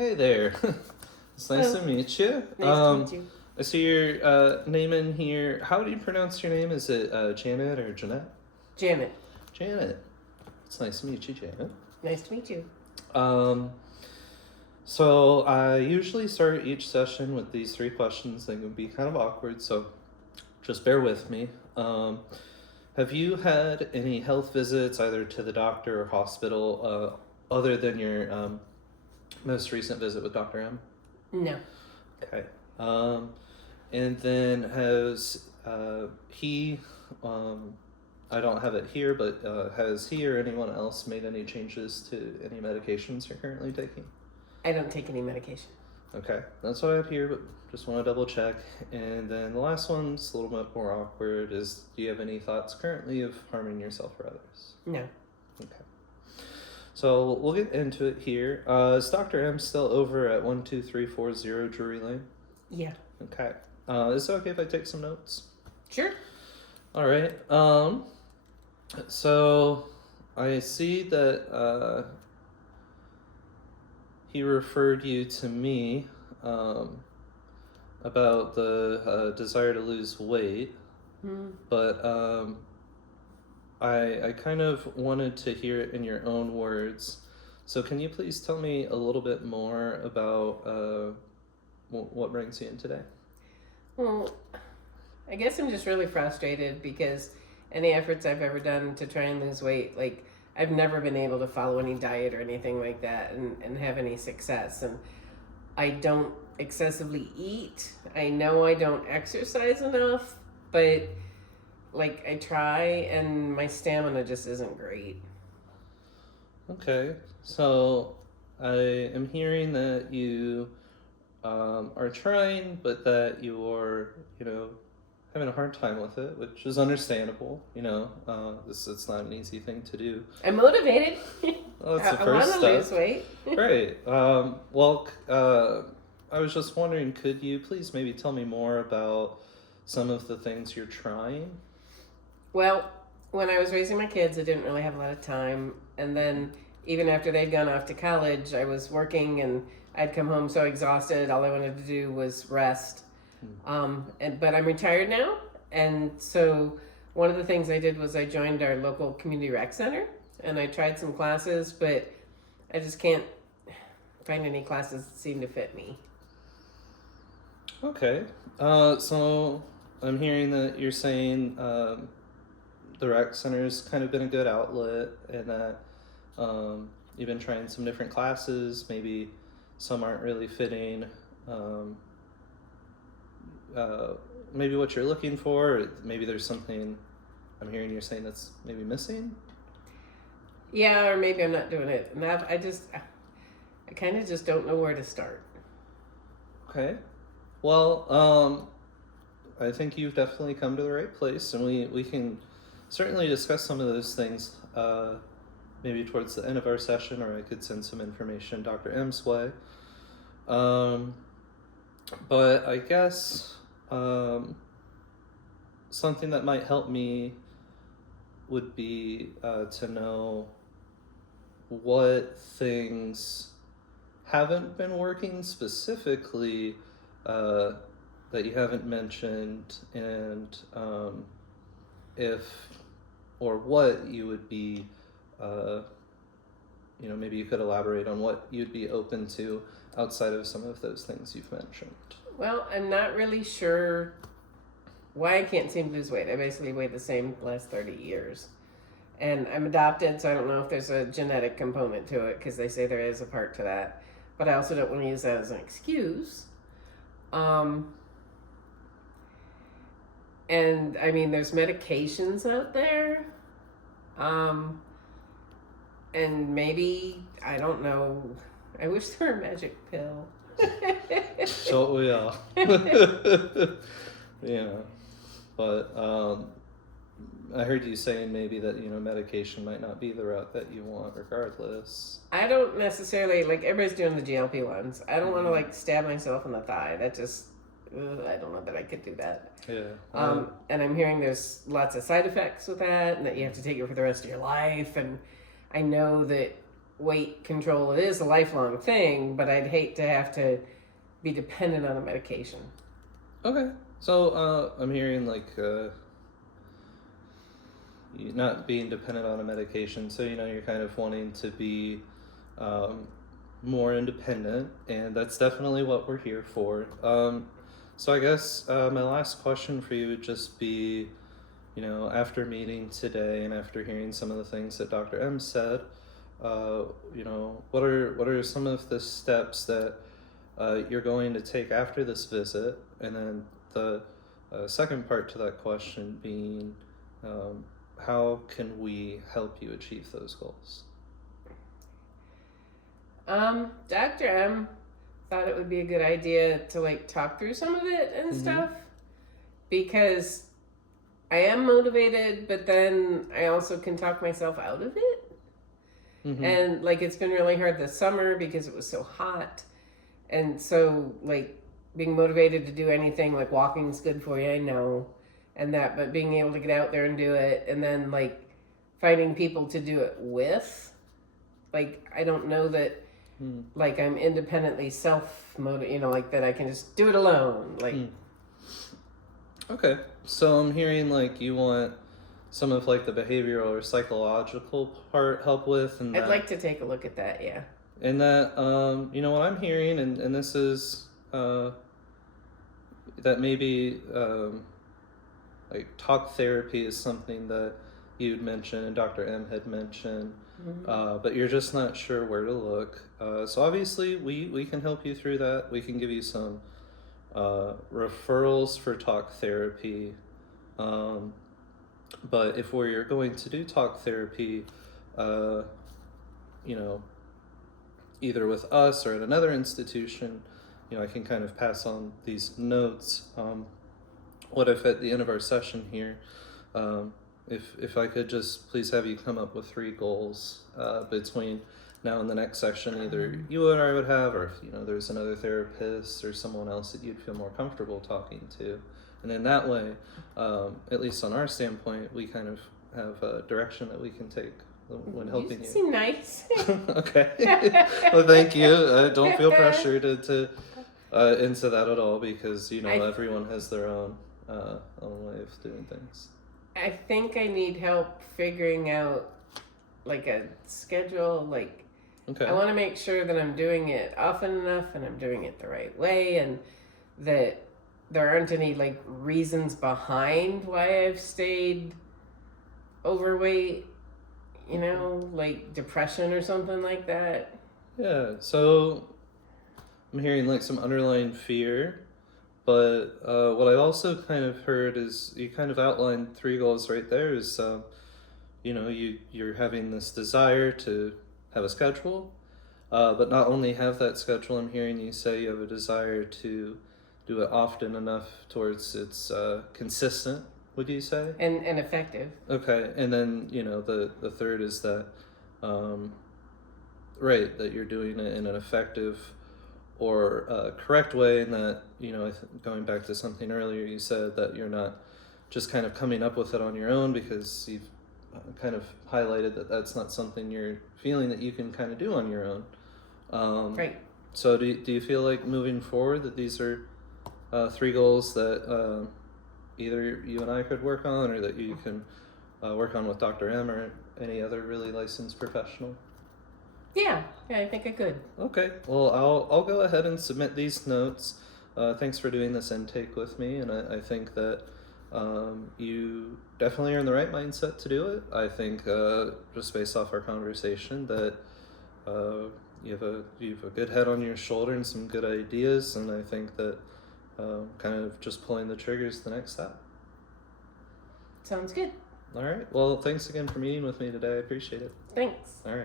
Hey there. It's nice to meet you. Nice to meet you. I see your name in here. How do you pronounce your name? Is it Janet or Jeanette? Janet. Janet. It's nice to meet you, Janet. Nice to meet you. Um, so I usually start each session with these three questions. They can be kind of awkward, so just bear with me. Have you had any health visits, either to the doctor or hospital, other than your most recent visit with Dr. M? No. Okay. And then has he, I don't have it here, but has he or anyone else made any changes to any medications you're currently taking? I don't take any medication. Okay, that's what I have here, but just want to double check. And then the last one's a little bit more awkward is, do you have any thoughts currently of harming yourself or others? No. Okay. So we'll get into it here. Is Dr. M still over at 12340 Drury Lane? Yeah. Okay. Is it okay if I take some notes? Sure. All right. So I see that he referred you to me about the desire to lose weight, but I kind of wanted to hear it in your own words. So can you please tell me a little bit more about what brings you in today? Well, I guess I'm just really frustrated because any efforts I've ever done to try and lose weight, like, I've never been able to follow any diet or anything like that and have any success. And I don't excessively eat. I know I don't exercise enough, but like I try and my stamina just isn't great. Okay, so I am hearing that you are trying, but that you're, having a hard time with it, which is understandable. It's not an easy thing to do. I'm motivated. Well, that's the I first want to lose step. weight. Great. I was just wondering, could you please maybe tell me more about some of the things you're trying? Well, when I was raising my kids, I didn't really have a lot of time. And then even after they'd gone off to college, I was working and I'd come home so exhausted. All I wanted to do was rest. But I'm retired now. And so one of the things I did was I joined our local community rec center and I tried some classes, but I just can't find any classes that seem to fit me. Okay. So I'm hearing that you're saying the rec center's kind of been a good outlet, and that you've been trying some different classes. Maybe some aren't really fitting. Maybe what you're looking for, or maybe there's something I'm hearing you're saying that's maybe missing. Yeah, or maybe I'm not doing it. And I kind of just don't know where to start. Okay. Well, I think you've definitely come to the right place, and we can certainly discuss some of those things maybe towards the end of our session, or I could send some information Dr. M's way. But I guess something that might help me would be to know what things haven't been working specifically that you haven't mentioned, and if or what you would be, maybe you could elaborate on what you'd be open to outside of some of those things you've mentioned. Well, I'm not really sure why I can't seem to lose weight. I basically weighed the same the last 30 years. And I'm adopted, so I don't know if there's a genetic component to it, because they say there is a part to that. But I also don't want to use that as an excuse. And I mean, there's medications out there. And maybe, I don't know, I wish there were a magic pill. So we are. Yeah. But I heard you saying maybe that, medication might not be the route that you want regardless. I don't necessarily, like, everybody's doing the GLP ones. I don't want to, like, stab myself in the thigh. That just, I don't know that I could do that. Yeah. And I'm hearing there's lots of side effects with that, and that you have to take it for the rest of your life. And I know that weight control. It is a lifelong thing, but I'd hate to have to be dependent on a medication. Okay. So I'm hearing like you not being dependent on a medication. So you're kind of wanting to be um, more independent, and that's definitely what we're here for. So I guess my last question for you would just be, after meeting today and after hearing some of the things that Dr. M said, what are some of the steps that you're going to take after this visit, and then the second part to that question being, how can we help you achieve those goals? Dr. M thought it would be a good idea to like talk through some of it and stuff, because I am motivated, but then I also can talk myself out of it. And like it's been really hard this summer because it was so hot, and so like being motivated to do anything, like walking is good for you, I know, and that, but being able to get out there and do it, and then like finding people to do it with, like I don't know that like I'm independently like that I can just do it alone, like. Okay, so I'm hearing like you want some of like the behavioral or psychological part help with, and I'd like to take a look at that, yeah. And that what I'm hearing, and this is that maybe like talk therapy is something that you'd mentioned and Dr. M had mentioned, but you're just not sure where to look. So obviously we can help you through that. We can give you some referrals for talk therapy. But if we're going to do talk therapy, either with us or at another institution, I can kind of pass on these notes. What if at the end of our session here, if I could just please have you come up with 3 goals between now and the next session, either you and I would have, or if there's another therapist or someone else that you'd feel more comfortable talking to, and in that way, at least on our standpoint, we kind of have a direction that we can take when helping you. You seem nice. Okay. Well, thank you. Don't feel pressured into that at all, because everyone has their own way of doing things. I think I need help figuring out like a schedule. Like, okay. I want to make sure that I'm doing it often enough and I'm doing it the right way, and that there aren't any like reasons behind why I've stayed overweight, like depression or something like that. Yeah, so I'm hearing like some underlying fear, but what I also kind of heard is you kind of outlined 3 goals right there. Is you're having this desire to have a schedule, but not only have that schedule. I'm hearing you say you have a desire to do it often enough towards it's consistent, would you say? And effective. Okay, and then the third is that right, that you're doing it in an effective or correct way, and that going back to something earlier, you said that you're not just kind of coming up with it on your own, because you've kind of highlighted that that's not something you're feeling that you can kind of do on your own. Right. So do you feel like moving forward that these are 3 goals that either you and I could work on, or that you can work on with Dr. M or any other really licensed professional? Yeah, I think I could. Okay, well, I'll go ahead and submit these notes. Thanks for doing this intake with me, and I think that you definitely are in the right mindset to do it. I think just based off our conversation that you have a good head on your shoulder and some good ideas, and I think that kind of just pulling the trigger is the next step. Sounds good. All right. Well, thanks again for meeting with me today. I appreciate it. Thanks. All right.